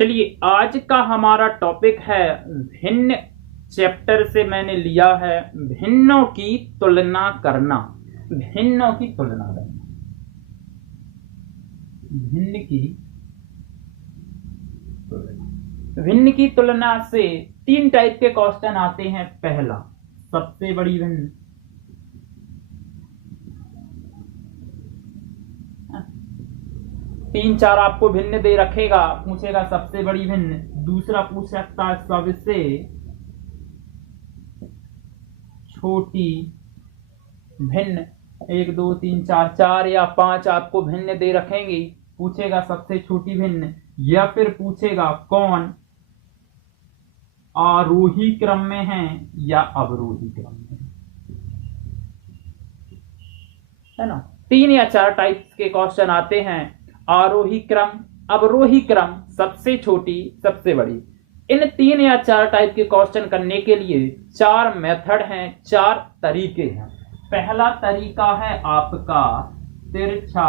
चलिए, आज का हमारा टॉपिक है भिन्न। चैप्टर से मैंने लिया है भिन्नों की तुलना करना। भिन्नों की तुलना करना, भिन्न की तुलना। भिन्न की तुलना से तीन टाइप के क्वेश्चन आते हैं। पहला, सबसे बड़ी भिन्न। तीन चार आपको भिन्न दे रखेगा, पूछेगा सबसे बड़ी भिन्न। दूसरा पूछ सकता है सबसे छोटी भिन्न। एक दो तीन चार, चार या पांच आपको भिन्न दे रखेंगे, पूछेगा सबसे छोटी भिन्न। या फिर पूछेगा कौन आरोही क्रम में है या अवरोही क्रम में है ना। तीन या चार टाइप्स के क्वेश्चन आते हैं। आरोही क्रम, अवरोही क्रम, सबसे छोटी, सबसे बड़ी। इन तीन या चार टाइप के क्वेश्चन करने के लिए चार मेथड हैं, चार तरीके हैं। पहला तरीका है आपका तिरछा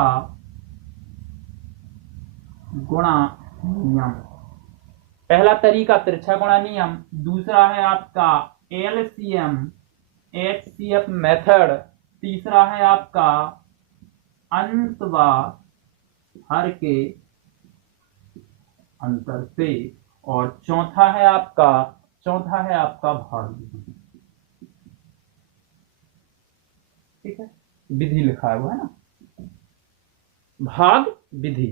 गुणा नियम। पहला तरीका तिरछा गुणा नियम। दूसरा है आपका एलसीएम एचसीएफ मेथड। तीसरा है आपका अंश व हर के अंतर से। और चौथा है आपका भाग विधि। ठीक है, विधि लिखा हुआ है ना, भाग विधि।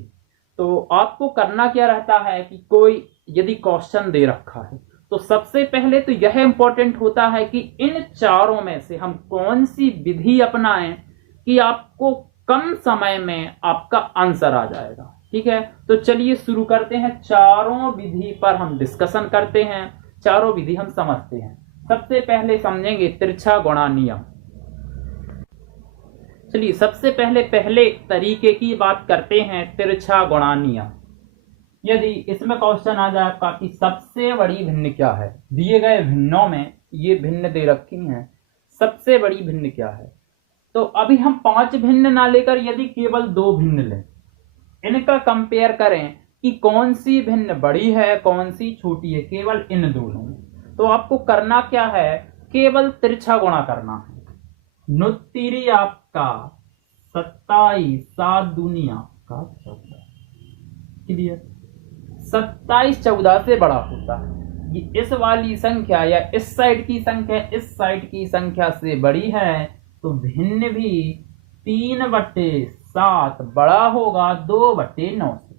तो आपको करना क्या रहता है कि कोई यदि क्वेश्चन दे रखा है तो सबसे पहले तो यह इंपॉर्टेंट होता है कि इन चारों में से हम कौन सी विधि अपनाएं कि आपको कम समय में आपका आंसर आ जाएगा। ठीक है, तो चलिए शुरू करते हैं। चारों विधि पर हम डिस्कशन करते हैं, चारों विधि हम समझते हैं। सबसे पहले समझेंगे तिरछा गुणा नियम। चलिए, सबसे पहले तरीके की बात करते हैं, तिरछा गुणा नियम। यदि इसमें क्वेश्चन आ जाए आपका कि सबसे बड़ी भिन्न क्या है, दिए गए भिन्नों में ये भिन्न दे रखी हैं, सबसे बड़ी भिन्न क्या है, तो अभी हम पांच भिन्न ना लेकर यदि केवल दो भिन्न लें, इनका कंपेयर करें कि कौन सी भिन्न बड़ी है कौन सी छोटी है, केवल इन दोनों में, तो आपको करना क्या है, केवल तिरछा गुणा करना है। नुत्तीरी आपका 27, 7 दूनी आपका 14। क्लियर, 27 14 से बड़ा होता है। ये इस वाली संख्या या इस साइड की संख्या इस साइड की संख्या से बड़ी है, तो भिन्न भी 3/7 बड़ा होगा 2/9 से।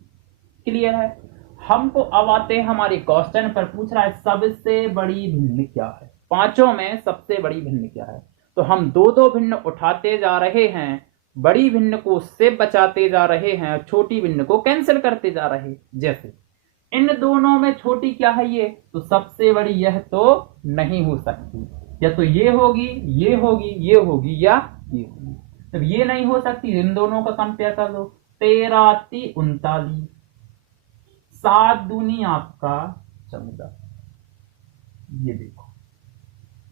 क्लियर है। हमको अब आते हैं हमारे क्वेश्चन पर, पूछ रहा है सबसे बड़ी भिन्न क्या है, पांचों में सबसे बड़ी भिन्न क्या है। तो हम दो दो भिन्न उठाते जा रहे हैं, बड़ी भिन्न को से बचाते जा रहे हैं, छोटी भिन्न को कैंसिल करते जा रहे हैं। जैसे इन दोनों में छोटी क्या है ये, तो सबसे बड़ी यह तो नहीं हो सकती, या तो ये होगी ये होगी ये होगी या ये होगी। जब ये नहीं हो सकती, इन दोनों का कंपेयर कर लो। 13 3 39, 7 दूनी आपका 14। ये देखो,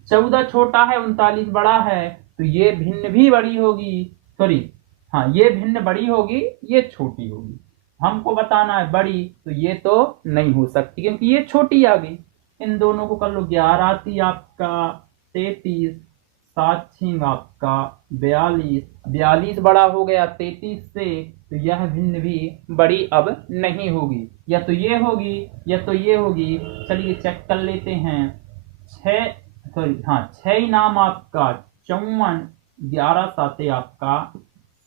14 छोटा है 39 बड़ा है, तो ये भिन्न भी बड़ी होगी, सॉरी हाँ, ये भिन्न बड़ी होगी ये छोटी होगी। हमको बताना है बड़ी, तो ये तो नहीं हो सकती क्योंकि ये छोटी आ गई। इन दोनों को कर लो, 11 3 आपका 33, 7 6 आपका 42, 42 बड़ा हो गया 33 से, तो यह भिन्न भी बड़ी अब नहीं होगी, या तो ये होगी या तो ये होगी। चलिए चेक कर लेते हैं। 6 नाम आपका 54, 11 7 आपका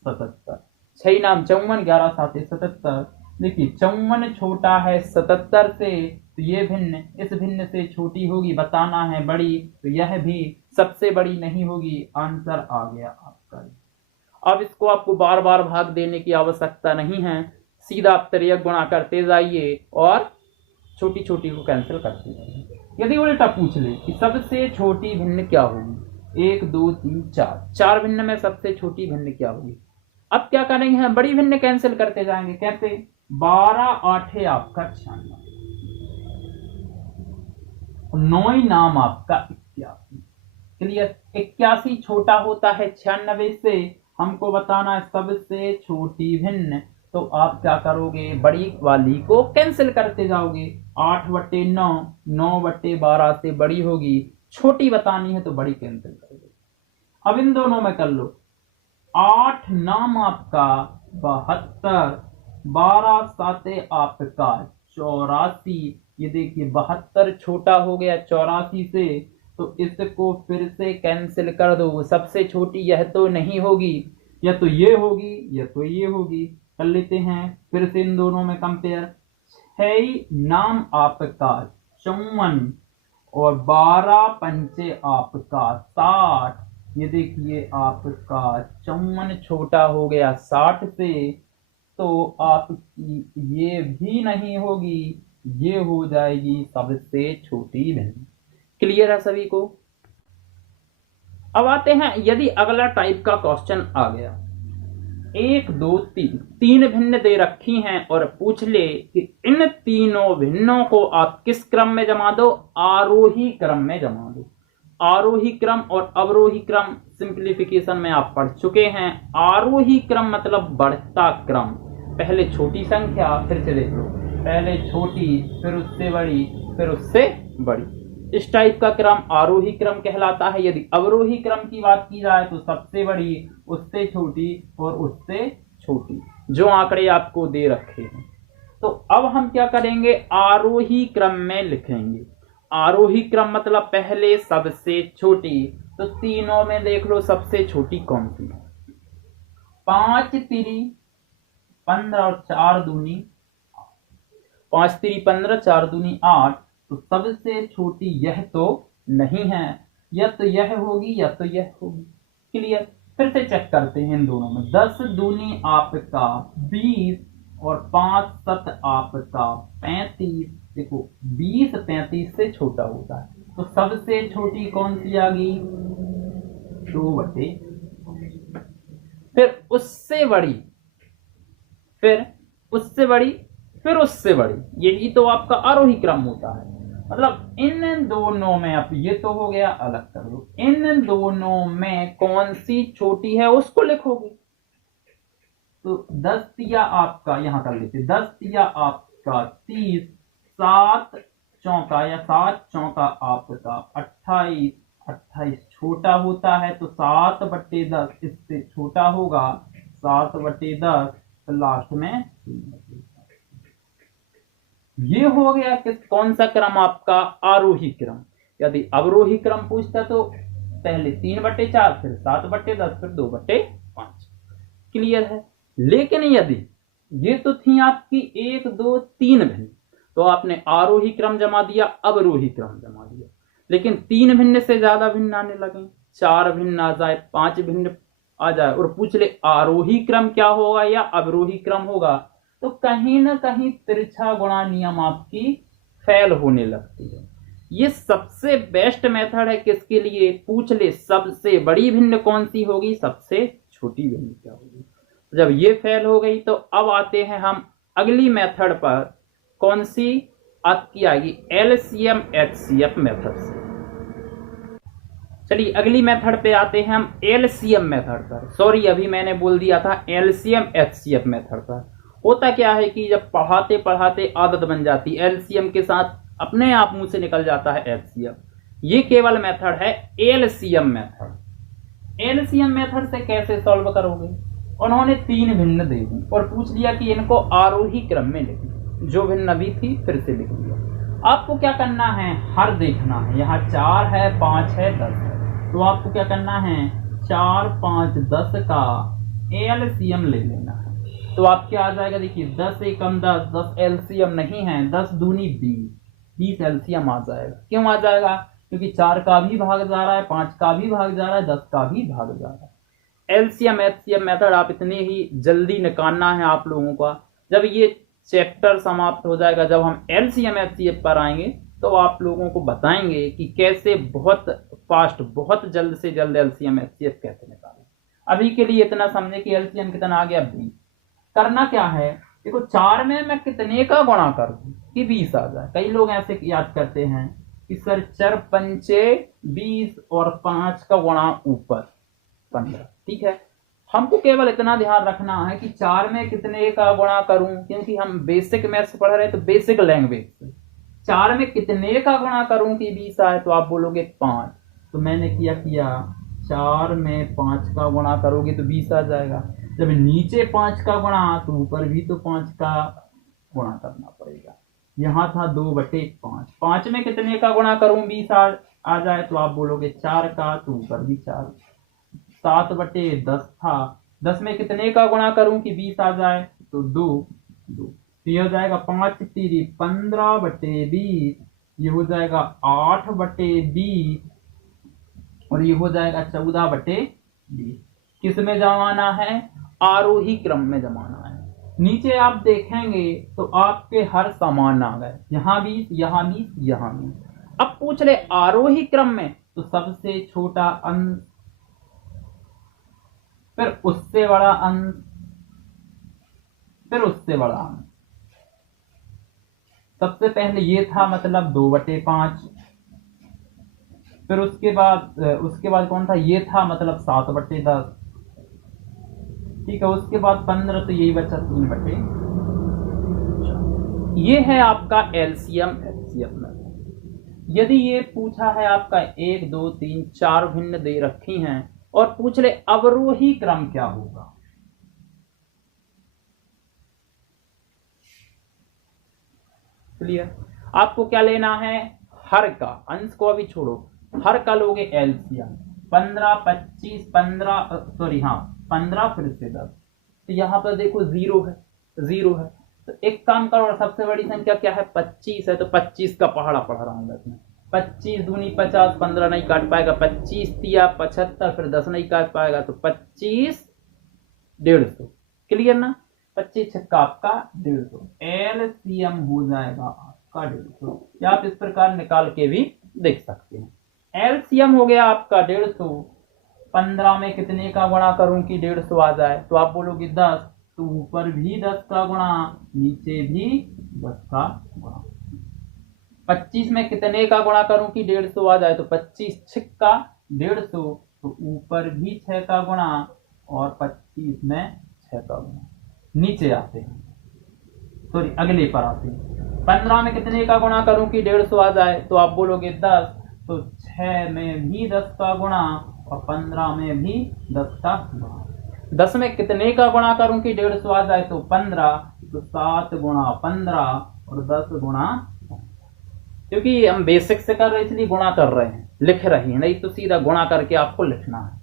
77। 6 नाम 54, 11 7 77। देखिए 54 छोटा है 77 से, तो ये भिन्न इस भिन्न से छोटी होगी, बताना है बड़ी, तो यह भी सबसे बड़ी नहीं होगी। आंसर आ गया आपका। अब इसको आपको बार बार भाग देने की आवश्यकता नहीं है, सीधा आप तिर्यक गुणा करते जाइए और छोटी छोटी को कैंसिल करते जाइए। यदि उल्टा पूछ ले कि सबसे छोटी भिन्न क्या होगी, 1 2 3 4, 4 भिन्न में सबसे छोटी भिन्न क्या होगी, अब क्या करेंगे, हम बड़ी भिन्न कैंसिल करते जाएंगे। कैसे, 12 8 आपका 96, 9 नाम आपका 81। क्लियर, 81 छोटा होता है 96 से। हमको बताना है सबसे छोटी भिन्न, तो आप क्या करोगे, बड़ी वाली को कैंसिल करते जाओगे। 8/9, 9/12 से बड़ी होगी, छोटी बतानी है तो बड़ी कैंसिल कर दो। अब इन दोनों में कर लो। 8 नाम आपका 72, 12 साते आपका 84। ये देखिए 72 छोटा हो गया 84 से, तो इसको फिर से कैंसिल कर दो। सबसे छोटी यह तो नहीं होगी, या तो ये होगी या तो ये होगी। कर लेते हैं फिर से इन दोनों में कंपेयर। 6 नाम आपका 54 और 12 पंचे आपका 60। ये देखिए आपका 54 छोटा हो गया 60 से, तो आपकी ये भी नहीं होगी, ये हो जाएगी सबसे छोटी भिन्न। क्लियर है सभी को? अब आते हैं, यदि अगला टाइप का क्वेश्चन आ गया, 1 2 3 तीन भिन्न दे रखी हैं और पूछ ले कि इन तीनों भिन्नों को आप किस क्रम में जमा दो, आरोही क्रम में जमा दो। आरोही क्रम और अवरोही क्रम सिंप्लीफिकेशन में आप पढ़ चुके हैं। आरोही क्रम मतलब बढ़ता क्रम, पहले छोटी संख्या, फिर से देख लो, पहले छोटी फिर उससे बड़ी फिर उससे बड़ी, इस टाइप का क्रम आरोही क्रम कहलाता है। यदि अवरोही क्रम की बात की जाए तो सबसे बड़ी, उससे छोटी और उससे छोटी, जो आंकड़े आपको दे रखे हैं। तो अब हम क्या करेंगे, आरोही क्रम में लिखेंगे। आरोही क्रम मतलब पहले सबसे छोटी, तो तीनों में देख लो सबसे छोटी कौन सी है। 5 3 15 और 4 दूनी 5 3 15, 4 दूनी 8, तो सबसे छोटी यह तो नहीं है, या तो यह होगी या तो यह होगी। क्लियर? फिर से चेक करते हैं इन दोनों में। 10 दूनी आपका 20 और 5 7 आपका 35। देखो 20 35 से छोटा होता है, तो सबसे छोटी कौन सी आ गई, 2/, फिर उससे बड़ी, फिर उससे बड़ी, फिर उससे बड़ी। यही तो आपका आरोही क्रम होता है। मतलब इन दोनों में, अब ये तो हो गया, अलग कर लो, इन दोनों में कौन सी छोटी है उसको लिखोगे। तो 10 तिया आपका, यहां कर लेते, 10 तिया आपका 30, 7 चौका या 7 चौका आपका 28, 28 छोटा होता है, तो 7/10 इससे छोटा होगा, 7/10, तो लास्ट में ये हो गया कि कौन सा क्रम आपका, आरोही क्रम। यदि अवरोही क्रम पूछता तो पहले 3/4, फिर 7/10, फिर 2/5। क्लियर है? लेकिन यदि ये तो थी आपकी 1 2 3 भिन्न, तो आपने आरोही क्रम जमा दिया, अवरोही क्रम जमा दिया। लेकिन 3 भिन्न से ज्यादा भिन्न आने लगे, 4 भिन्न आ जाए, 5 भिन्न आ जाए, और पूछ ले आरोही क्रम क्या होगा या अवरोही क्रम होगा, तो कहीं ना कहीं तिरछा गुणा नियम आपकी फेल होने लगती है। ये सबसे बेस्ट मेथड है किसके लिए, पूछ ले सबसे बड़ी भिन्न कौन सी होगी, सबसे छोटी भिन्न क्या होगी। जब ये फेल हो गई तो अब आते हैं हम अगली मेथड पर, कौन सी आपकी आएगी, एलसीएम एचसीएफ मेथड से। चलिए अगली मेथड पे आते हैं हम, एलसीएम मेथड पर। सॉरी, अभी मैंने बोल दिया था एलसीएम एचसीएफ मेथड पर। होता क्या है कि जब पढ़ाते पढ़ाते आदत बन जाती, एलसीएम के साथ अपने आप मुंह से निकल जाता है एचसीएफ। ये केवल मेथड है एलसीएम मेथड। एलसीएम मेथड से कैसे सॉल्व करोगे, उन्होंने 3 भिन्न दे दी और पूछ लिया कि इनको आरोही क्रम में लिखो, जो भिन्न भी थी फिर से लिख लिया। आपको क्या करना है, हर देखना है, यहाँ 4 है 5 है 10 है, तो आपको क्या करना है, 4 5 10 का एलसीएम ले लेना है। तो आप क्या आ जाएगा, देखिए 10 एकम 10, 10 एलसीएम नहीं है, 10 दूनी 20, 20 एलसीएम आ जाएगा। क्यों आ जाएगा, क्योंकि 4 का भी भाग जा रहा है, 5 का भी भाग जा रहा है, 10 का भी भाग जा रहा है। एलसीएम एचसीएम मेथड आप इतने ही जल्दी निकालना है आप लोगों का। जब ये चैप्टर समाप्त हो जाएगा, जब हम एलसीएम एचसीएफ पर आएंगे, तो आप लोगों को बताएंगे कि कैसे बहुत फास्ट, बहुत जल्द से जल्द एलसीएम एचसीएफ कैसे निकालें। अभी के लिए इतना समझे कि एलसीएम कितना आ गया, 20। करना क्या है, देखो 4 में मैं कितने का गुणा कर दूं कि 20 आ जाए। कई लोग ऐसे याद करते हैं कि सर 4 पंचे 20 और 5 का गुणा ऊपर 15, ठीक है। हमको केवल इतना ध्यान रखना है कि 4 में कितने का गुणा करूं, क्योंकि हम बेसिक मैथ्स पढ़ रहे हैं तो बेसिक लैंग्वेज से 4 में कितने का गुणा करूं कि 20 आए, तो आप बोलोगे 5। तो मैंने किया 4 में 5 का गुणा करोगे तो 20 आ जाएगा। जब नीचे 5 का गुणा तो ऊपर भी तो 5 का गुणा करना पड़ेगा। यहाँ था 2/5। 5 में कितने का गुणा करूं 20 आ जाए, तो आप बोलोगे 4 का, तो ऊपर भी 4। 7/10 था, 10 में कितने का गुणा करूं कि 20 आ जाए, तो 2। तो ये हो जाएगा 5 3 15/20, ये हो जाएगा 8/20 और ये हो जाएगा 14/20। किस में जमाना है? आरोही क्रम में जमाना है। नीचे आप देखेंगे तो आपके हर समान आ गए, यहाँ 20, यहाँ 20, यहाँ 20। अब पूछ ले आरोही क्रम में, तो सबसे छोटा अंश, फिर उससे बड़ा अंश, फिर उससे बड़ा अंश। सबसे पहले ये था मतलब 2/5, फिर उसके बाद कौन था? ये था मतलब 7/10, ठीक है। उसके बाद 15, तो यही बचा 3/4। ये है आपका एलसीएम एचसीएफ में। यदि ये पूछा है आपका 1 2 3 4 भिन्न दे रखी हैं और पूछ ले अवरोही क्रम क्या होगा, क्लियर? आपको क्या लेना है? हर का, अंश को अभी छोड़ो, हर का लोगे एलसीएम। 15 25 15 सॉरी हाँ 15 फिर से 10, तो यहाँ पर देखो 0 है, 0 है। तो एक काम करो, सबसे बड़ी संख्या क्या है? 25 है, तो 25 का पहाड़ा पढ़ रहा हूँ मैं। 25 दूनी 50, 15 नहीं काट पाएगा, 25 तिया 75, फिर 10 नहीं काट पाएगा, तो 25 150, क्लियर ना? 25 छक्का आपका 150, एलसीएम हो जाएगा आपका 150। या आप इस प्रकार निकाल के भी देख सकते हैं। एलसीएम हो गया आपका 150। 15 में कितने का गुणा करूं कि 150 आ जाए, तो आप बोलोगे 10, तो ऊपर भी 10 का गुणा, नीचे भी 10 का गुणा। 25 में कितने का गुणा करूं कि 150 आ जाए, तो 25 छक्का 150, तो ऊपर भी 6 का गुणा और 25 में 6 का गुणा। नीचे आते हैं, सॉरी अगले पर आते हैं। 15 में कितने का गुणा करूं कि 150 आ जाए, तो आप बोलोगे 10, तो 6 में भी 10 का गुणा और 15 में भी 10 का गुणा। 10 में कितने का गुणा करूं कि 150 आ जाए, तो 15, तो 7 गुणा 15 और 10 गुणा, क्योंकि हम बेसिक से कर रहे हैं इसलिए गुणा कर रहे हैं, लिख रहे हैं, नहीं तो सीधा गुणा करके आपको लिखना है।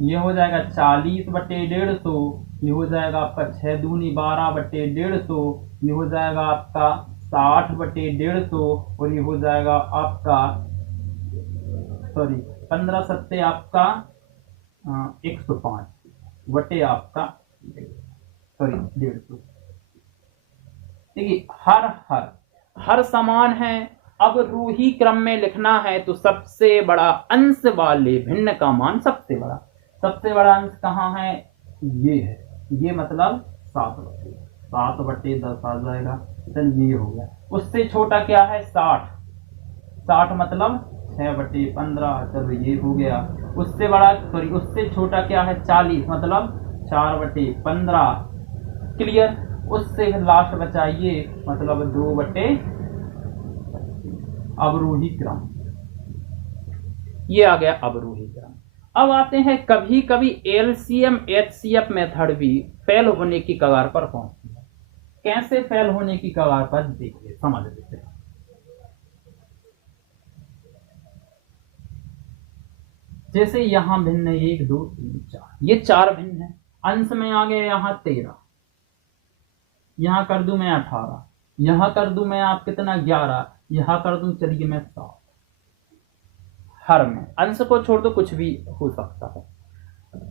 ये हो जाएगा 40/150, ये हो जाएगा आपका 6 दूनी 12/150, ये हो जाएगा आपका 60/150 और ये हो जाएगा आपका सॉरी 15 सत्ते आपका 105 बटे आपका सॉरी 150। देखिए हर समान है। अब रूही क्रम में लिखना है तो सबसे बड़ा अंश वाले भिन्न का मान सबसे बड़ा अंश कहाँ है? ये है, ये मतलब 7/10 आ जाएगा। चलिए ये हो गया। उससे छोटा क्या है? 60 मतलब 6/15, चलो ये हो गया। उससे बड़ा सॉरी उससे छोटा क्या है? 40 मतलब 4/15, क्लियर। उससे लास्ट बचा ये मतलब 2/, अवरोही क्रम, ये आ गया अवरोही क्रम। अब आते हैं कभी कभी एलसीएम एचसीएफ मेथड भी फेल होने की कगार पर पहुंचती है। कैसे फेल होने की कगार पर, देखिए समझ लेते हैं। जैसे यहां भिन्न 1 2 3 4, ये 4 भिन्न है। अंश में आ गए यहाँ 13, यहां कर दूं मैं 18, यहां कर दूं मैं आप कितना 11, यहां कर दूं चलिए मैं 7। हर में अंश को छोड़ दो कुछ भी हो सकता है।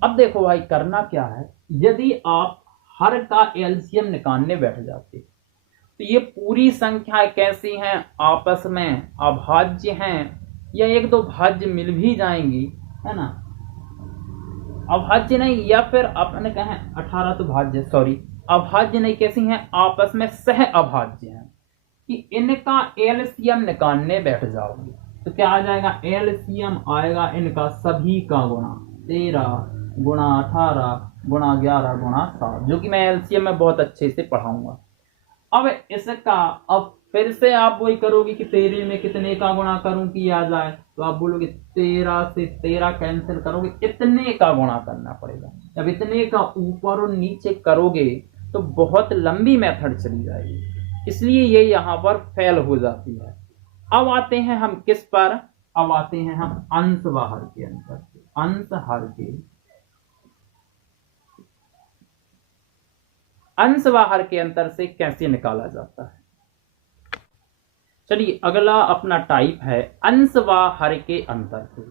अब देखो भाई करना क्या है, यदि आप हर का एलसीएम निकालने बैठ जाते तो ये पूरी संख्याएं कैसी हैं? आपस में अभाज्य हैं या 1 2 भाज्य मिल भी जाएंगी, है ना? अभाज्य नहीं, या फिर अपने कहें 18 तो भाज्य, सॉरी अभाज्य नहीं, कैसी हैं? आपस में सह अभाज्य हैं कि इनका एलसीएम निकालने बैठ जाओगे तो क्या आ जाएगा? एलसीएम आएगा इनका सभी का गुणा 13, गुणा 18 गुणा 11 गुणा 7, जो कि मैं एलसीएम में बहुत अच्छे से पढ़ाऊंगा। अब इसका अब फिर से आप वही करोगे कि 13 में कितने का गुणा करूं कि आ जाए, तो आप बोलोगे 13 से 13 कैंसिल करोगे, इतने का गुणा करना पड़ेगा। जब इतने का ऊपर और नीचे करोगे तो बहुत लंबी मेथड चली जाएगी, इसलिए ये यहाँ पर फेल हो जाती है। अब आते हैं हम किस पर, अब आते हैं हम अंश व हर के अंतर से। अंश व हर के अंतर से कैसे निकाला जाता है। चलिए अगला अपना टाइप है अंश व हर के अंतर से।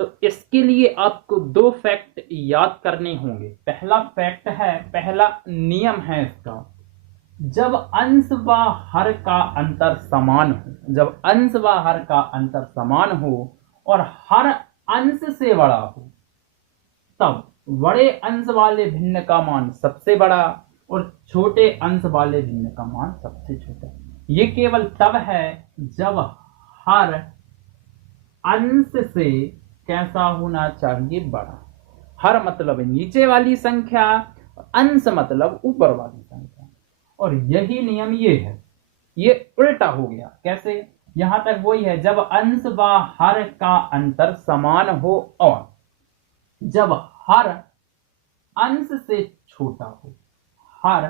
तो इसके लिए आपको दो फैक्ट याद करने होंगे। पहला फैक्ट है, पहला नियम है इसका, जब अंश व हर का अंतर समान हो, जब अंश व हर का अंतर समान हो और हर अंश से बड़ा हो, तब बड़े अंश वाले भिन्न का मान सबसे बड़ा और छोटे अंश वाले भिन्न का मान सबसे छोटा। ये केवल तब है जब हर अंश से कैसा होना चाहिए, बड़ा। हर मतलब नीचे वाली संख्या, अंश मतलब ऊपर वाली संख्या। और यही नियम ये है, ये उल्टा हो गया। कैसे? यहां तक वही है, जब अंश व हर का अंतर समान हो और जब हर अंश से छोटा हो, हर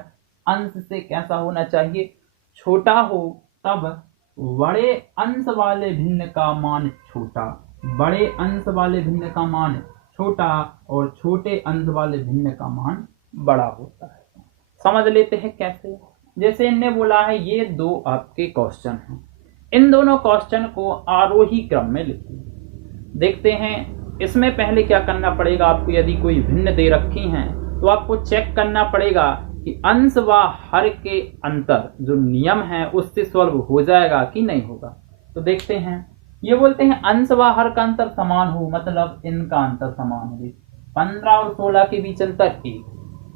अंश से कैसा होना चाहिए, छोटा हो, तब बड़े अंश वाले भिन्न का मान छोटा, बड़े अंश वाले भिन्न का मान छोटा और छोटे अंश वाले भिन्न का मान बड़ा होता है। समझ लेते हैं कैसे। जैसे इनने बोला है ये दो आपके क्वेश्चन हैं, इन दोनों क्वेश्चन को आरोही क्रम में लिखिए। देखते हैं इसमें पहले क्या करना पड़ेगा आपको। यदि कोई भिन्न दे रखी हैं तो आपको चेक करना पड़ेगा कि अंश व हर के अंतर जो नियम है उससे सॉल्व हो जाएगा कि नहीं होगा। तो देखते हैं, ये बोलते हैं अंश व हर का अंतर समान हो, मतलब इनका अंतर समान हो। 15 और 16 के बीच अंतर 1,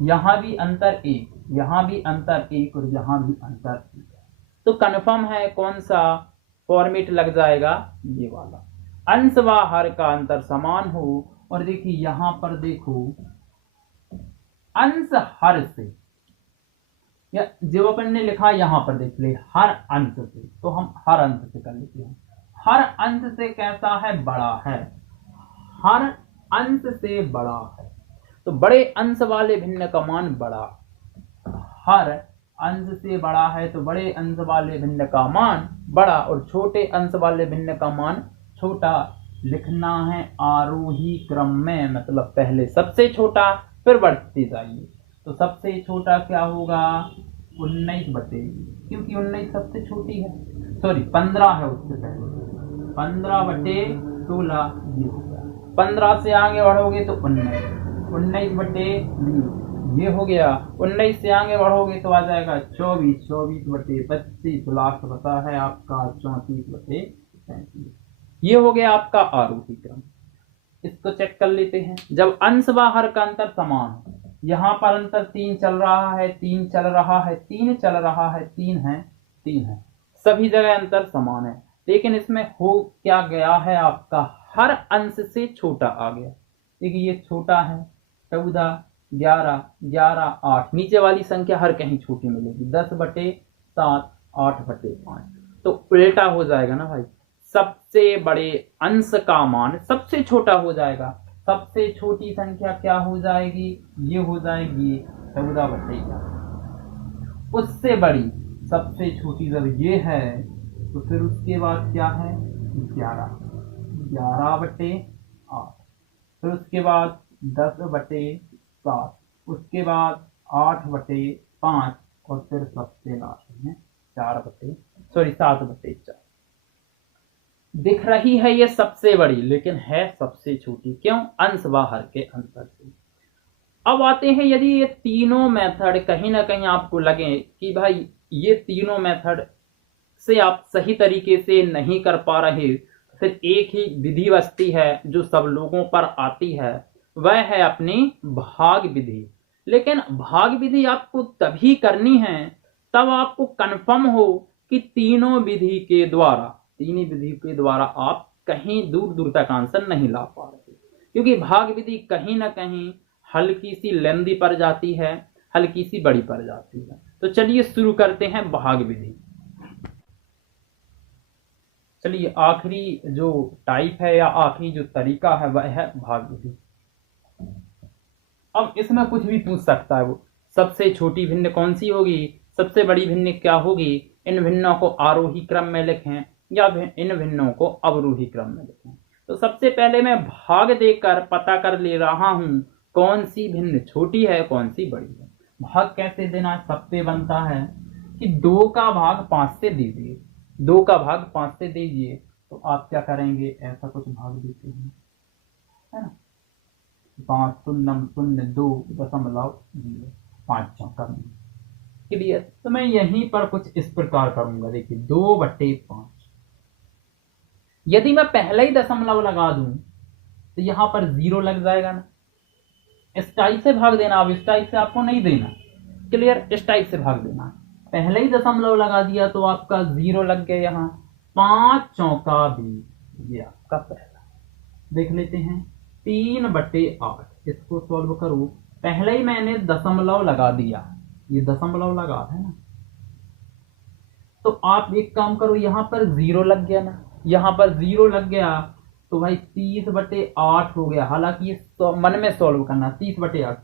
यहां भी अंतर 1, यहां भी अंतर 1 और यहां भी अंतर 1। तो कन्फर्म है कौन सा फॉर्मेट लग जाएगा, ये वाला। अंश व हर का अंतर समान हो और देखिए यहां पर देखो अंश हर से, या जो अपन ने लिखा यहां पर देख ले हर अंश से, तो हम हर अंश से कर लेते हैं। हर अंश से कैसा है, बड़ा है, हर अंश से बड़ा है। तो बड़े अंश वाले भिन्न का मान बड़ा, हर अंश से बड़ा है तो बड़े अंश वाले भिन्न का मान बड़ा और छोटे अंश वाले भिन्न का मान छोटा। लिखना है आरोही क्रम में, मतलब पहले सबसे छोटा फिर बढ़ते जाइए। तो सबसे छोटा क्या होगा, 19 क्योंकि 19 सबसे छोटी है, सॉरी 15 है उससे पहले, 15/16 ये हो गया। 15 से आगे बढ़ोगे तो 19/20 ये हो गया। 19 से आगे बढ़ोगे तो आ जाएगा 24, 24/25 लास्ट बता है आपका 34/37। ये हो गया आपका आरोही क्रम। इसको चेक कर लेते हैं। जब अंश व हर का अंतर समान हो, यहां पर अंतर 3 चल रहा है, 3 चल रहा है, 3 चल रहा है, 3 है, 3 है, सभी जगह अंतर समान है। लेकिन इसमें हो क्या गया है, आपका हर अंश से छोटा आ गया। देखिए ये छोटा है, 14, 11, 11, 8, नीचे वाली संख्या हर कहीं छोटी मिलेगी, 10/7, 8/5। तो उल्टा हो जाएगा ना भाई, सबसे बड़े अंश का मान सबसे छोटा हो जाएगा। सबसे छोटी संख्या क्या हो जाएगी, ये हो जाएगी 14/11। उससे बड़ी सबसे छोटी जब ये है तो फिर उसके बाद क्या है, 11, 11/8, फिर उसके बाद 10/7, उसके बाद 8/5 और फिर सबसे लास्ट में 7/4। दिख रही है ये सबसे बड़ी, लेकिन है सबसे छोटी। क्यों? अंश व हर के अंतर से। अब आते हैं, यदि ये तीनों मेथड कहीं ना कहीं आपको लगे कि भाई ये तीनों मेथड से आप सही तरीके से नहीं कर पा रहे, फिर एक ही विधि बचती है जो सब लोगों पर आती है, वह है अपनी भाग विधि। लेकिन भाग विधि आपको तभी करनी है तब आपको कन्फर्म हो कि तीनों विधि के द्वारा आप कहीं दूर दूर तक आंसर नहीं ला पा रहे। क्योंकि भाग विधि कहीं ना कहीं हल्की सी लेंदी पड़ जाती है, हल्की सी बड़ी पड़ जाती है। तो चलिए शुरू करते हैं भाग विधि। चलिए आखिरी जो टाइप है या आखिरी जो तरीका है वह है भाग विधि। अब इसमें कुछ भी पूछ सकता है वो, सबसे छोटी भिन्न कौन सी होगी, सबसे बड़ी भिन्न क्या होगी, इन भिन्नों को आरोही क्रम में लिखें या इन भिन्नों को अवरोही क्रम में लिखें। तो सबसे पहले मैं भाग देकर पता कर ले रहा हूं कौन सी भिन्न छोटी है कौन सी बड़ी है। भाग कैसे देना है, सबसे बनता है कि 2 का भाग 5 से दीजिए, 2 का भाग 5 से दीजिए। तो आप क्या करेंगे, ऐसा कुछ भाग देते हैं, है ना, 5 शून्य शून्य 2.0 5 चौका में। क्लियर। तो मैं यहीं पर कुछ इस प्रकार करूंगा, देखिए 2/5। यदि मैं पहले ही दशमलव लगा दूं तो यहां पर 0 लग जाएगा ना। इस टाइप से भाग देना, अब इस टाइप से आपको नहीं देना। क्लियर, इस टाइप से भाग देना। पहले ही दशमलव लगा दिया तो आपका 0 लग गया यहाँ। 5 चौका 20, ये आपका पहला। देख लेते हैं 3/8, इसको सॉल्व करो। पहले ही मैंने दशमलव लगा दिया, ये दशमलव लगा है ना, तो आप एक काम करो, यहां पर 0 लग गया ना, यहां पर 0 लग गया तो भाई 30/8 हो गया। हालांकि ये मन में सॉल्व करना, 30/8,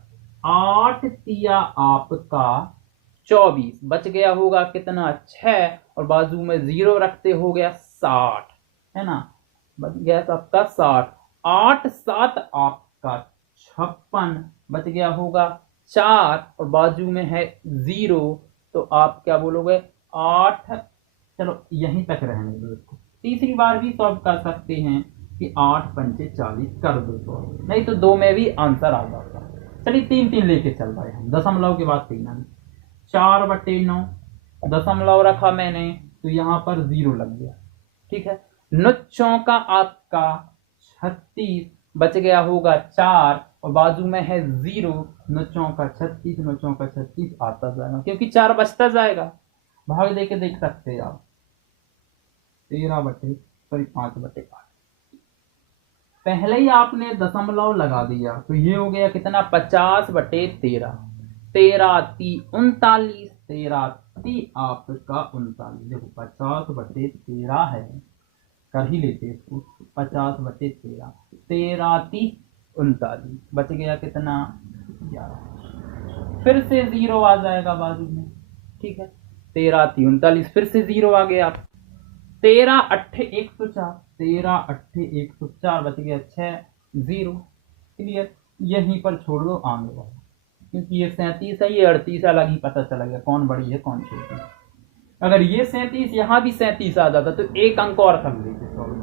8 तिया आपका 24, बच गया होगा कितना 6, और बाजू में 0 रखते हो गया 60, है ना, बच गया तो आपका 60। 8 7 आपका 56, बच गया होगा 4, और बाजू में है 0, तो आप क्या बोलोगे 8। चलो यहीं तक रहने दो इसको, तीसरी बार भी सॉल्व कर सकते हैं कि 8 पंचे 40 कर दो सॉल्व, नहीं तो 2 में भी आंसर आ जाता। चलिए 3 लेके चल रहे हैं, दशमलव के बाद 3। 4/9 दशमलव रखा मैंने तो यहाँ पर 0 लग गया, ठीक है। 9 चौका आपका 36, बच गया होगा 4, और बाजू में है 0, 9 चौका 36, 9 चौका 36 आता जाएगा क्योंकि 4 बचता जाएगा। भाग दे के देख सकते हैं आप, 5/8। पहले ही आपने दशमलव लगा दिया तो ये हो गया कितना 50/13, 13 × 39, 13 × आपका 39। देखो 50/13 है, कर ही लेते इसको, 50/13, 13 × 39, बच गया कितना 11। फिर से 0 आ जाएगा बाजू में, ठीक है। 13 × 39, फिर से 0 आ गया। 13 8 104, 13 8 104, बच गया 6, 0। क्लियर, यहीं पर छोड़ दो आगे वाला, क्योंकि ये 37 है, ये 38 अलग ही पता चला गया कौन बड़ी है कौन छोटी है। अगर ये 37 यहाँ भी 37 आ जाता तो एक अंक और कर लेते सॉल्व।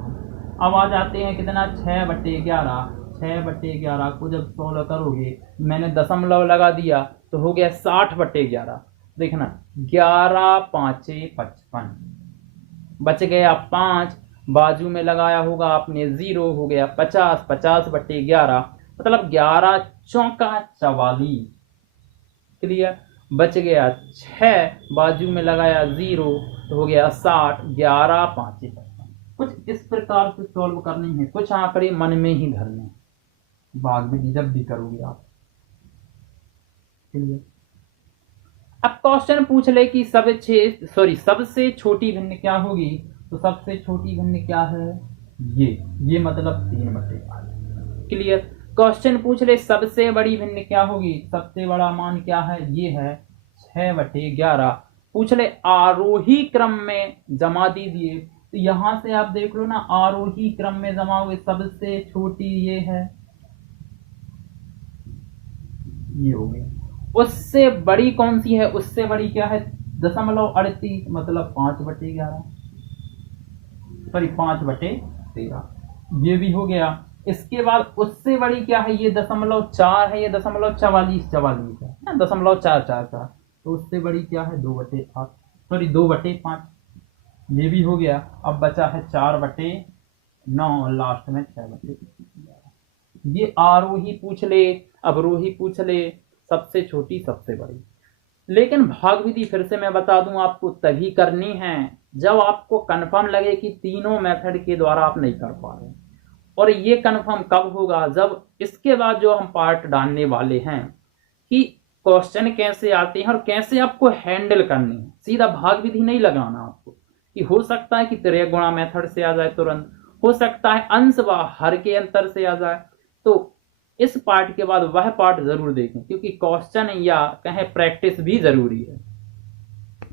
अब आ जाते हैं कितना 6/11, 6/11 को जब सॉल्व करोगे, मैंने दशमलव लगा दिया तो हो गया 60/11। देखना 11 5 55, बच गया 5, बाजू में लगाया होगा आपने 0, हो गया 50, 50/11 मतलब 11 चौका 44। क्लियर, बच गया 6, बाजू में लगाया 0 तो हो गया 60, 11 5 55। कुछ इस प्रकार से सॉल्व करनी है, कुछ आंकड़े मन में ही धरने, भाग विधि जब भी करोगे आप। क्लियर। अब क्वेश्चन पूछ ले कि सबसे छोटी भिन्न क्या होगी, तो सबसे छोटी भिन्न क्या है, ये मतलब 3/8। क्लियर। क्वेश्चन पूछ ले सबसे बड़ी भिन्न क्या होगी, सबसे बड़ा मान क्या है, ये है 6/11। पूछ ले आरोही क्रम में जमा दीजिए, तो यहां से आप देख लो ना, आरोही क्रम में जमा हुए सबसे छोटी ये है, ये हो गया। उससे बड़ी कौन सी है, उससे बड़ी क्या है 0.38 मतलब 5/11, सॉरी 5/13, ये भी हो गया। इसके बाद उससे बड़ी क्या है, ये 0.4 है, ये 0.44 है ना, 0.444, तो उससे बड़ी क्या है 2/8, सॉरी 2/5, ये भी हो गया। अब बचा है 4/9, लास्ट में 6/11। ये आरोही पूछ ले, अवरोही पूछ ले, सबसे छोटी सबसे बड़ी। लेकिन भाग विधि फिर से मैं बता दूं आपको तभी करनी है जब आपको कंफर्म लगे कि तीनों मेथड के द्वारा आप नहीं कर पा रहे। और ये कंफर्म कब होगा, जब इसके बाद जो हम पार्ट डालने वाले हैं कि क्वेश्चन कैसे आते हैं और कैसे आपको हैंडल करने हैं। सीधा भाग विधि नहीं लगाना आपको, कि हो सकता है कि त्रिय गुणा मेथड से आ जाए तुरंत, हो सकता है अंश व हर के अंतर से आ जाए। तो इस पार्ट के बाद वह पार्ट जरूर देखें, क्योंकि क्वेश्चन या कहें प्रैक्टिस भी जरूरी है।